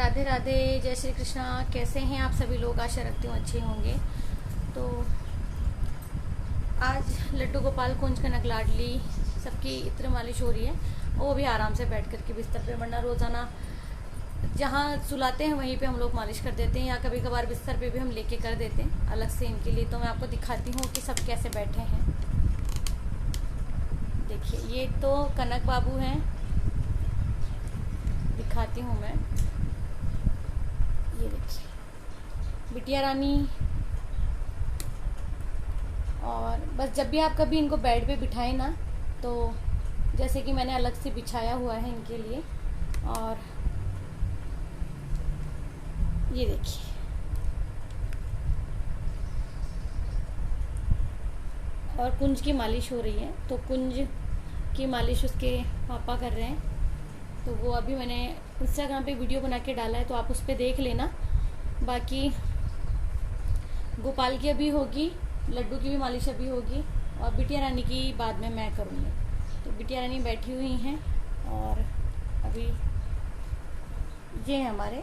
राधे राधे, जय श्री कृष्णा। कैसे हैं आप सभी लोग? आशा रखती हूँ अच्छे होंगे। तो आज लड्डू गोपाल कुंज कनक लाडली सबकी इत्र मालिश हो रही है। वो भी आराम से बैठ कर के बिस्तर पे, वरना रोज़ाना जहाँ सुलाते हैं वहीं पे हम लोग मालिश कर देते हैं, या कभी कभार बिस्तर पे भी हम लेके कर देते हैं अलग से इनके लिए। तो मैं आपको दिखाती हूँ कि सब कैसे बैठे हैं। देखिए, ये तो कनक बाबू हैं, दिखाती हूँ मैं। ये देखिए बिटिया रानी। और बस जब भी आप कभी इनको बेड पे बिठाएं ना, तो जैसे कि मैंने अलग से बिछाया हुआ है इनके लिए। और ये देखिए, और कुंज की मालिश हो रही है। तो कुंज की मालिश उसके पापा कर रहे हैं। तो वो अभी मैंने इंस्टाग्राम पे वीडियो बना के डाला है, तो आप उस पर देख लेना। बाकी गोपाल की अभी होगी, लड्डू की भी मालिश अभी होगी, और बिटिया रानी की बाद में मैं करूँगी। तो बिटिया रानी बैठी हुई हैं, और अभी ये हैं हमारे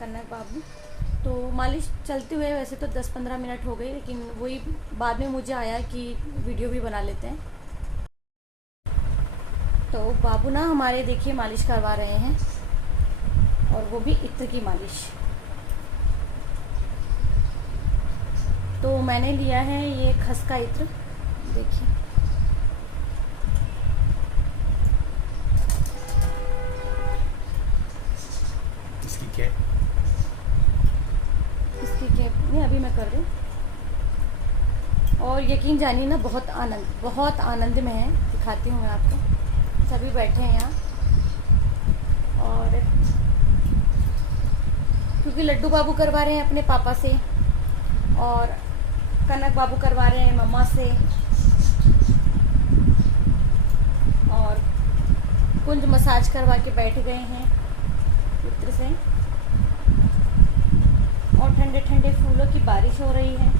कनक बाबू। तो मालिश चलते हुए वैसे तो 10-15 मिनट हो गई, लेकिन वही बाद में मुझे आया कि वीडियो भी बना लेते हैं। तो बाबू ना हमारे देखिए मालिश करवा रहे हैं, और वो भी इत्र की मालिश। तो मैंने लिया है ये खसका इत्र, देखिए। इसकी कैप नहीं, अभी मैं कर रही हूँ। और यकीन जानिए ना, बहुत आनंद में है। दिखाती हूँ मैं आपको। सभी बैठे हैं यहाँ, और क्योंकि लड्डू बाबू करवा रहे हैं अपने पापा से, और कनक बाबू करवा रहे हैं मम्मा से, और कुंज मसाज करवा के बैठ गए हैं इत्र से। और ठंडे ठंडे फूलों की बारिश हो रही है।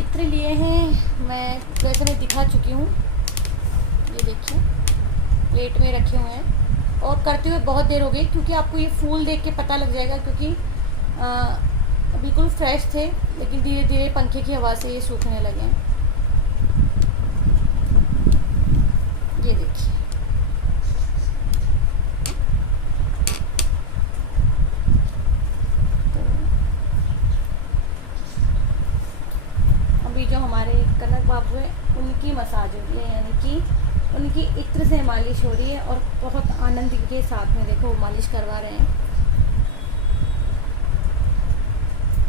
इत्र लिए हैं मैं, वैसे मैं दिखा चुकी हूँ। ये देखिए प्लेट में रखे हुए हैं, और करते हुए बहुत देर हो गई, क्योंकि आपको ये फूल देख के पता लग जाएगा। क्योंकि बिल्कुल फ्रेश थे, लेकिन धीरे धीरे पंखे की हवा से ये सूखने लगे हैं। ये देखिए, तो अभी जो हमारे कनक बाबू है उनकी मसाज हो रही है, यानी कि उनकी इत्र से मालिश हो रही है, और बहुत आनंद के साथ में देखो वो मालिश करवा रहे हैं।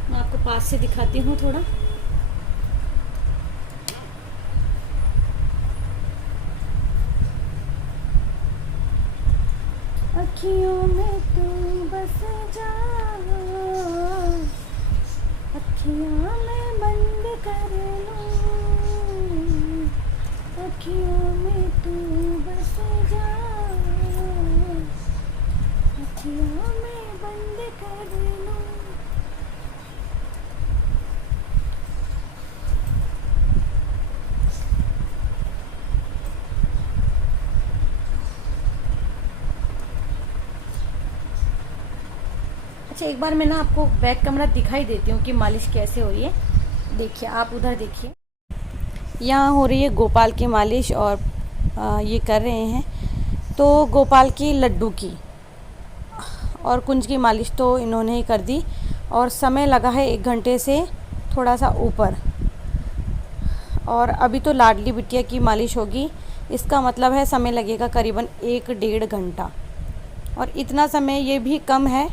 मैं आपको पास से दिखाती हूँ थोड़ा। अखियों में तू बस जा, अखियाँ मैं बंद कर लूँ, अखियों में तू बस जा, अखियाँ मैं बंद कर लूँ। अच्छा, एक बार मैं ना आपको बैक कमरा दिखाई देती हूँ कि मालिश कैसे हो रही है। देखिए, आप उधर देखिए, यहाँ हो रही है गोपाल की मालिश, और ये कर रहे हैं तो गोपाल की, लड्डू की और कुंज की मालिश तो इन्होंने ही कर दी। और समय लगा है 1 घंटे से थोड़ा सा ऊपर। और अभी तो लाडली बिटिया की मालिश होगी, इसका मतलब है समय लगेगा करीबन 1-1.5 घंटा। और इतना समय ये भी कम है,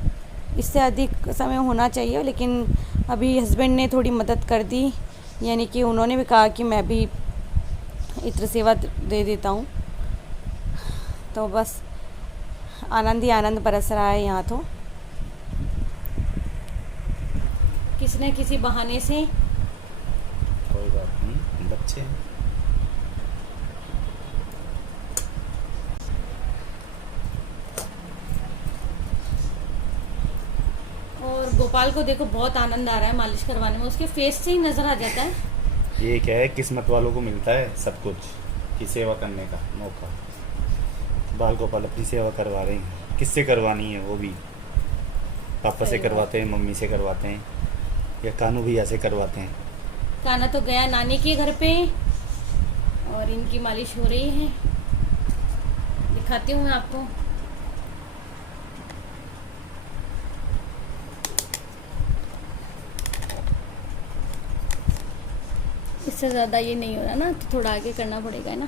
इससे अधिक समय होना चाहिए। लेकिन अभी हस्बैंड ने थोड़ी मदद कर दी, यानी कि उन्होंने भी कहा कि मैं भी इत्र सेवा दे देता हूँ। तो बस आनंद ही आनंद बरस रहा है यहाँ। तो किसी न किसी बहाने से, कोई बात नहीं, बच्चे हैं। और गोपाल को देखो बहुत आनंद आ रहा है मालिश करवाने में, उसके फेस से ही नज़र आ जाता है। ये क्या है, किस्मत वालों को मिलता है सब कुछ, की सेवा करने का मौका। बाल गोपाल अपनी सेवा करवा रहे हैं। किससे करवानी है वो भी? पापा से सही बात। करवाते हैं, मम्मी से करवाते हैं, या कानू भैया से करवाते हैं। काना तो गया नानी के घर पे और इनकी मालिश हो रही है। दिखाती हूँ मैं आपको। इससे ज़्यादा ये नहीं हो रहा ना, तो थोड़ा आगे करना पड़ेगा ना।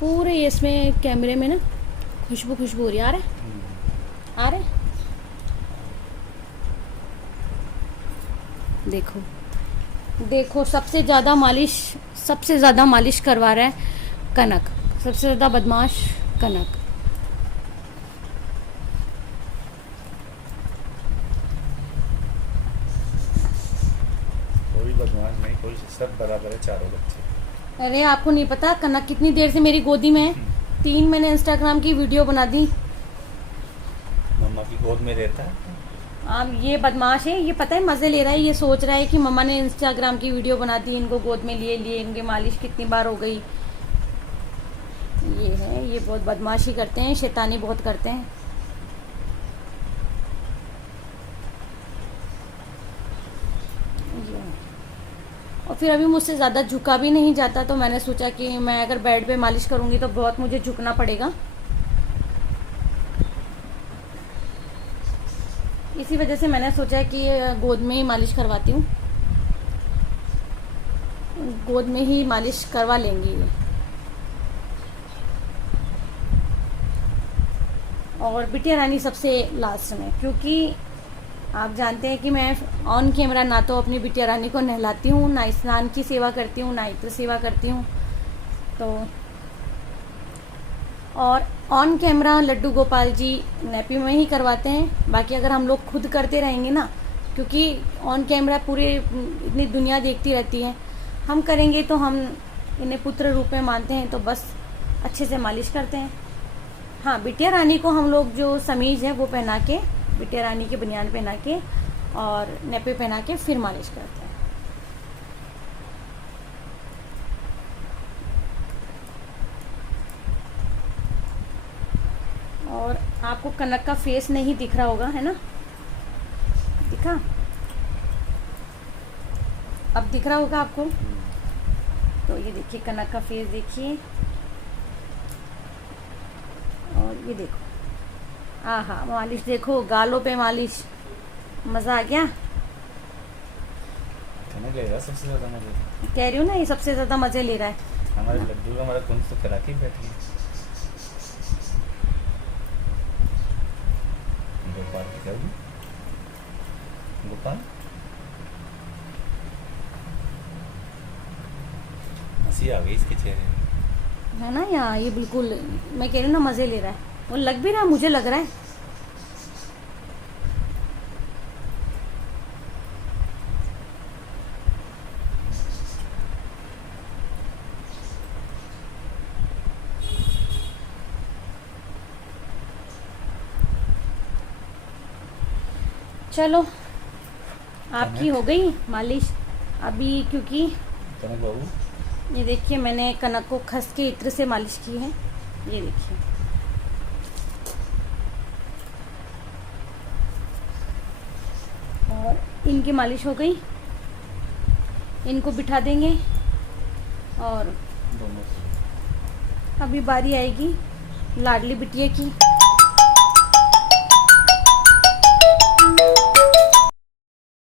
पूरे इसमें कैमरे में ना खुशबू खुशबू हो रही है। आ रहा है, आ रहा है। देखो देखो, सबसे ज़्यादा मालिश करवा रहा है कनक। सबसे ज़्यादा बदमाश कनक। कोई बदमाश नहीं, कोई सब बराबर है, चारों बच्चे। अरे आपको नहीं पता कनक कितनी देर से मेरी गोदी में है। 3 मैंने इंस्टाग्राम की वीडियो बना दी। मम्मा की गोद में रहता है। ये बदमाश है, ये पता है मज़े ले रहा है। ये सोच रहा है कि मम्मा ने इंस्टाग्राम की वीडियो बना दी, इनको गोद में लिए लिए इनकी मालिश कितनी बार हो गई। ये बहुत बदमाशी करते हैं, शैतानी बहुत करते हैं। और फिर अभी मुझसे ज़्यादा झुका भी नहीं जाता, तो मैंने सोचा कि मैं अगर बेड पे मालिश करूँगी तो बहुत मुझे झुकना पड़ेगा। इसी वजह से मैंने सोचा कि गोद में ही मालिश करवाती हूँ। गोद में ही मालिश करवा लेंगी ये। और बिटिया रानी सबसे लास्ट में, क्योंकि आप जानते हैं कि मैं ऑन कैमरा ना तो अपनी बिटिया रानी को नहलाती हूँ, ना स्नान की सेवा करती हूँ, ना इत्र सेवा करती हूँ। तो और on camera Laddu Gopal ji nappy में ही करवाते हैं। बाकी अगर हम लोग खुद करते रहेंगे ना, क्योंकि ऑन कैमरा पूरे इतनी दुनिया देखती रहती है, हम करेंगे तो हम इन्हें पुत्र रूप में मानते हैं, तो बस अच्छे से मालिश करते हैं। हाँ, बिटिया रानी को हम लोग जो समीज है वो पहना के, बिटिया रानी की बनियान पहना के और नैपी पहना के फिर मालिश करते हैं। और आपको कनक का फेस नहीं दिख रहा होगा, है ना? दिखा? अब दिख रहा होगा आपको। तो ये देखिए कनक का फेस देखिए, और ये देखो, आहा मालिश देखो, गालों पे मालिश। मज़ा आ गया। कनक ले रहा है सबसे ज़्यादा मजे। कह रही हूँ ना, ये सबसे ज़्यादा मज़े ले रहा है। हमारे लड्डू का हमारा कुंज तो करा के बैठी है। गोपाल की कर दी। गोपाल हंसी आ गई इसके चेहरे में, है ना? यहाँ ये बिल्कुल, मैं कह रही हूँ ना, मज़े ले रहा है। वो लग भी रहा है, मुझे लग रहा है। चलो, आपकी हो गई मालिश अभी, क्योंकि कनक बाबू ये देखिए मैंने कनक को खस के इत्र से मालिश की है। ये देखिए, और इनकी मालिश हो गई। इनको बिठा देंगे और दोनों से। अभी बारी आएगी लाडली बिटिया की।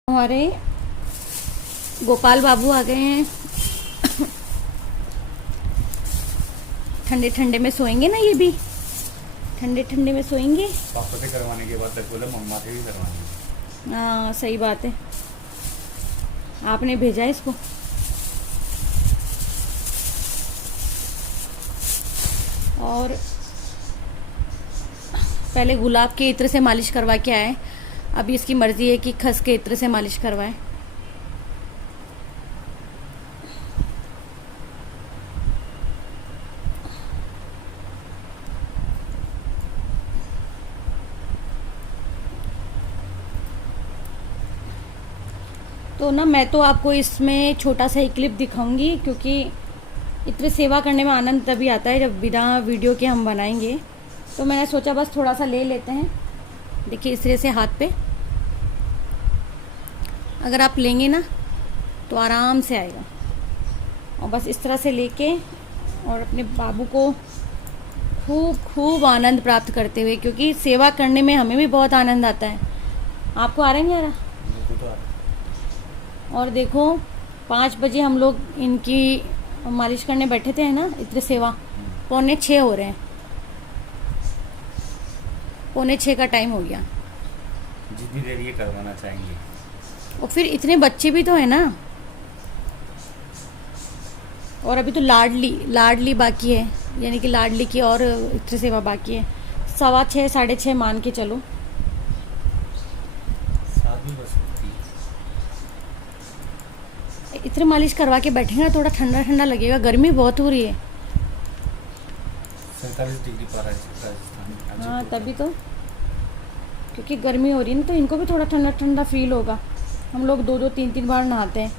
हमारे गोपाल बाबू आ गए हैं। ठंडे ठंडे में सोएंगे ना, ये भी ठंडे ठंडे में सोएंगे। पापा से करवाने के बाद तक बोले मम्मा से भी करवानी। हाँ सही बात है, आपने भेजा इसको। और पहले गुलाब के इत्र से मालिश करवा के आए, अभी इसकी मर्जी है कि खस के इत्र से मालिश करवाए। तो ना मैं तो आपको इसमें छोटा सा ही क्लिप दिखाऊंगी, क्योंकि इतनी सेवा करने में आनंद तभी आता है जब बिना वीडियो के हम बनाएंगे। तो मैंने सोचा बस थोड़ा सा ले लेते हैं। देखिए इस तरह से हाथ पे अगर आप लेंगे ना तो आराम से आएगा। और बस इस तरह से लेके और अपने बाबू को खूब खूब आनंद प्राप्त करते हुए, क्योंकि सेवा करने में हमें भी बहुत आनंद आता है। आपको आ रहा है नहीं आ रहा? मेरे को तो आता और देखो 5 बजे हम लोग इनकी मालिश करने बैठे थे, है ना, इतने सेवा। 5:45 हो रहे हैं, 5:45 का टाइम हो गया। है। जितनी देर ये करवाना चाहेंगे। और फिर इतने बच्चे भी तो है ना, और अभी तो लाडली बाकी है, यानी कि लाडली की और इतनी सेवा बाकी है। 6:15 6:30 मान के चलो। साथ में बस होती है। इतने मालिश करवा के बैठेंगे थोड़ा ठंडा ठंडा लगेगा, गर्मी बहुत हो रही है। 47 डिग्री पारा है राजस्थान में। हाँ तभी तो, क्योंकि गर्मी हो रही है ना, तो इनको भी थोड़ा ठंडा ठंडा फील होगा। हम लोग 2-2 3-3 बार नहाते हैं,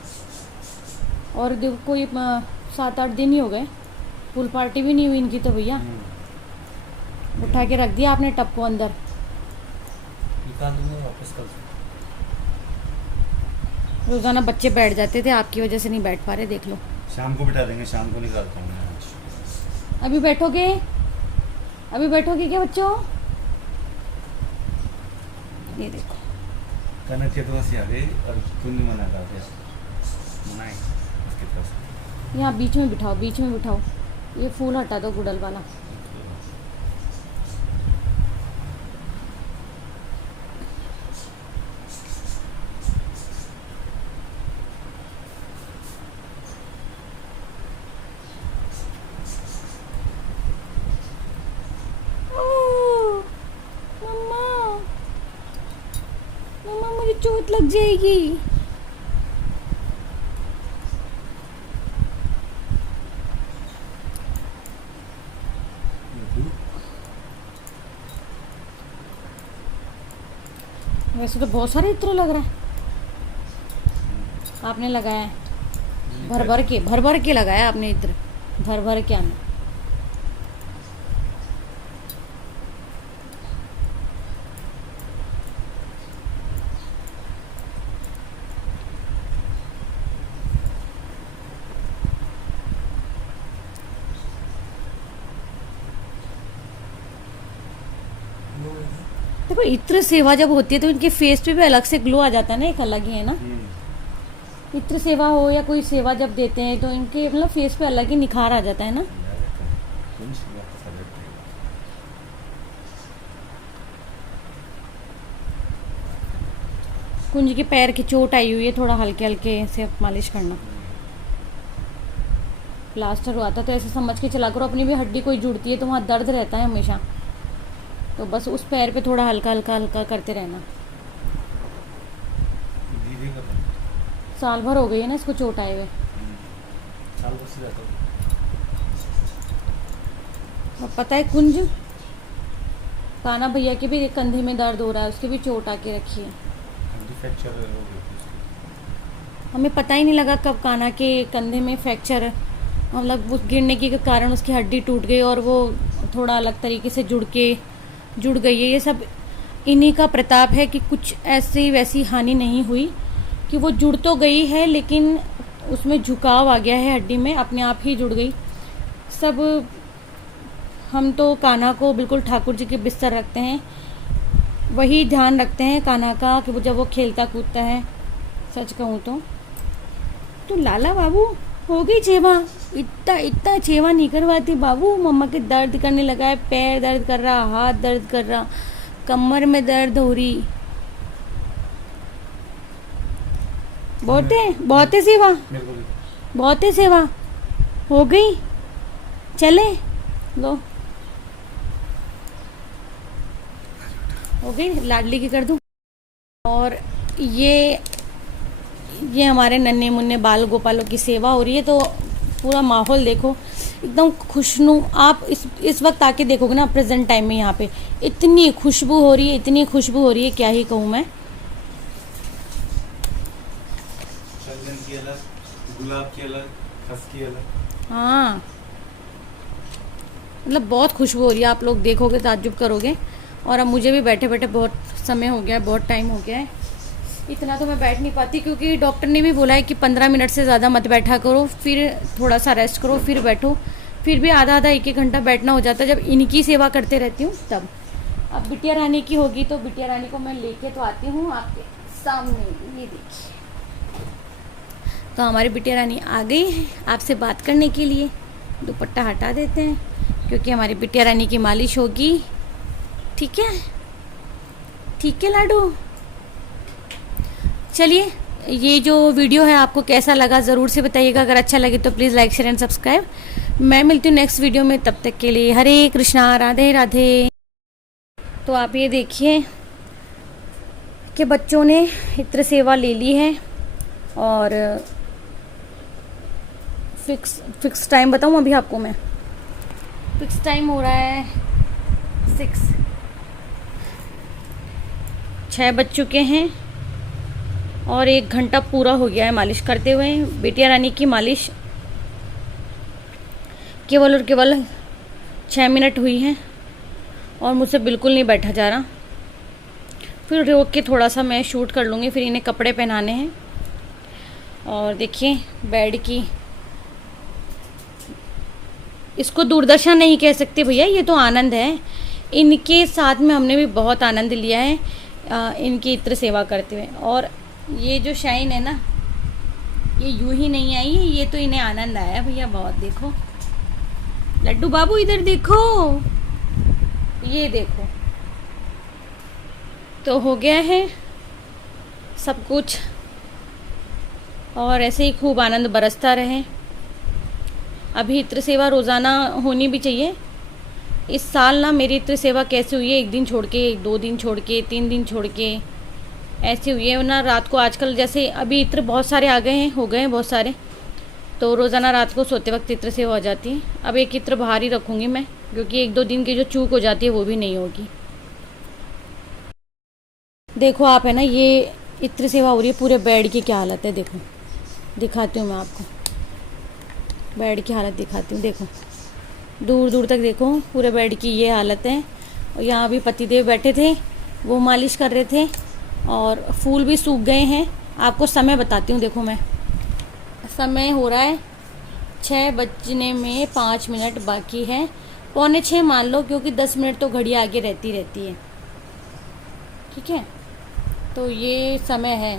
और कोई 7-8 दिन ही हो गए, पूल पार्टी भी नहीं हुई इनकी तो भैया। उठा के रख दिया आपने टब को अंदर। निकाल दूंगा वापस कल से। रोज़ाना बच्चे बैठ जाते थे, आपकी वजह से नहीं बैठ पा रहे, देख लो। शाम को बिठा देंगे, शाम को निकालता हूँ मैं आज। अभी बैठोगे? अभी बैठोगे क्या बच्चों? ये देखो कनक के तो से आ गई और कुंज मना कर दिया। मनाए उसके पास। यहाँ बीच में बिठाओ, बीच में बिठाओ। ये फूल हटा दो गुड़ल वाला। ओह, मम्मा, मम्मा मुझे चोट लग जाएगी। वैसे तो बहुत सारे इत्र लग रहा है, आपने लगाया है भर भर के लगाया आपने इत्र, भर भर के आना। देखो इत्र सेवा जब होती है तो इनके फेस पे भी अलग से ग्लो आ जाता है ना, एक अलग ही है ना। इत्र सेवा हो या कोई सेवा जब देते हैं तो इनके मतलब फेस पे अलग ही निखार आ जाता है ना। कुंज के पैर की चोट आई हुई है, थोड़ा हल्के हल्के से मालिश करना। प्लास्टर हुआ था तो ऐसे समझ के चला करो, अपनी भी हड्डी कोई जुड़ती है तो वहाँ दर्द रहता है हमेशा, तो बस उस पैर पे थोड़ा हल्का हल्का हल्का करते रहना। साल भर हो गई है ना इसको चोट आए हुए। और पता है कुंज, काना भैया के भी कंधे में दर्द हो रहा है, उसकी भी चोट आके रखी है। हमें पता ही नहीं लगा कब काना के कंधे में फ्रैक्चर, मतलब उस गिरने के कारण उसकी हड्डी टूट गई और वो थोड़ा अलग तरीके से जुड़ गई है। ये सब इन्हीं का प्रताप है कि कुछ ऐसी वैसी हानि नहीं हुई, कि वो जुड़ तो गई है लेकिन उसमें झुकाव आ गया है हड्डी में, अपने आप ही जुड़ गई सब। हम तो कान्हा को बिल्कुल ठाकुर जी के बिस्तर रखते हैं, वही ध्यान रखते हैं कान्हा का कि वो जब वो खेलता कूदता है। सच कहूँ तो लाला बाबू हो गई सेवा, इतना सेवा नहीं करवाती बाबू। मम्मा के दर्द करने लगा है, पैर दर्द कर रहा, हाथ दर्द कर रहा, कमर में दर्द हो रही। बहुत है सेवा, बहुत है सेवा। हो गई, चले लो, हो गई। लाडली की कर दूं। और ये हमारे नन्हे मुन्ने बाल गोपालों की सेवा हो रही है, तो पूरा माहौल देखो एकदम खुशनु। आप इस वक्त आके देखोगे ना प्रेजेंट टाइम में, यहाँ पे इतनी खुशबू हो रही है, इतनी खुशबू हो रही है, क्या ही कहूँ मैं। चंदन की अलग, गुलाब की अलग, खस की अलग। हाँ, मतलब बहुत खुशबू हो रही है, आप लोग देखोगे ताज्जुब करोगे। और अब मुझे भी बैठे बैठे बहुत समय हो गया है, बहुत टाइम हो गया है। इतना तो मैं बैठ नहीं पाती, क्योंकि डॉक्टर ने भी बोला है कि 15 मिनट से ज़्यादा मत बैठा करो, फिर थोड़ा सा रेस्ट करो, फिर बैठो। फिर भी आधा आधा एक एक घंटा बैठना हो जाता है जब इनकी सेवा करते रहती हूँ तब। अब बिटिया रानी की होगी तो बिटिया रानी को मैं लेके तो आती हूँ आपके सामने, ये देखिए। तो हमारी बिटिया रानी आ गई है आपसे बात करने के लिए। दुपट्टा हटा देते हैं क्योंकि हमारी बिटिया रानी की मालिश होगी। ठीक है, ठीक है लाडू। चलिए, ये जो वीडियो है आपको कैसा लगा ज़रूर से बताइएगा। अगर अच्छा लगे तो please like share and subscribe. मैं मिलती हूँ नेक्स्ट वीडियो में, तब तक के लिए हरे कृष्णा, राधे राधे। तो आप ये देखिए कि बच्चों ने इत्र सेवा ले ली है और फिक्स टाइम बताऊँ अभी आपको मैं। फिक्स टाइम हो रहा है 6 बज चुके हैं और 1 घंटा पूरा हो गया है मालिश करते हुए। बिटिया रानी की मालिश केवल और केवल 6 मिनट हुई है और मुझसे बिल्कुल नहीं बैठा जा रहा। फिर रोक के थोड़ा सा मैं शूट कर लूँगी, फिर इन्हें कपड़े पहनाने हैं। और देखिए बेड की, इसको दुर्दशा नहीं कह सकते भैया, ये तो आनंद है। इनके साथ में हमने भी बहुत आनंद लिया है इनकी इत्र सेवा करते हुए। और ये जो शाइन है ना, ये यूं ही नहीं आई, ये तो इन्हें आनंद आया भैया बहुत। देखो लड्डू बाबू, इधर देखो, ये देखो। तो हो गया है सब कुछ और ऐसे ही खूब आनंद बरसता रहे। अभी इत्र सेवा रोज़ाना होनी भी चाहिए। इस साल ना मेरी इत्र सेवा कैसे हुई है, 1 दिन छोड़ के, 2 दिन छोड़ के, 3 दिन छोड़ के ऐसी हुई है ना। रात को आजकल जैसे अभी इत्र बहुत सारे आ गए हैं, हो गए हैं बहुत सारे, तो रोज़ाना रात को सोते वक्त इत्र सेवा हो जाती है। अब एक इत्र बाहर ही रखूँगी मैं, क्योंकि 1-2 दिन की जो चूक हो जाती है वो भी नहीं होगी। देखो आप है ना, ये इत्र सेवा हो रही है, पूरे बेड की क्या हालत है देखो। दिखाती हूँ मैं आपको, बेड की हालत दिखाती हूँ। देखो दूर दूर तक देखो, पूरे बेड की ये हालत है। और यहाँ भी पतिदेव बैठे थे, वो मालिश कर रहे थे और फूल भी सूख गए हैं। आपको समय बताती हूँ, देखो मैं, समय हो रहा है 6 बजने में 5 मिनट बाकी है, 5:45 मान लो, क्योंकि 10 मिनट तो घड़ी आगे रहती है। ठीक है, तो ये समय है।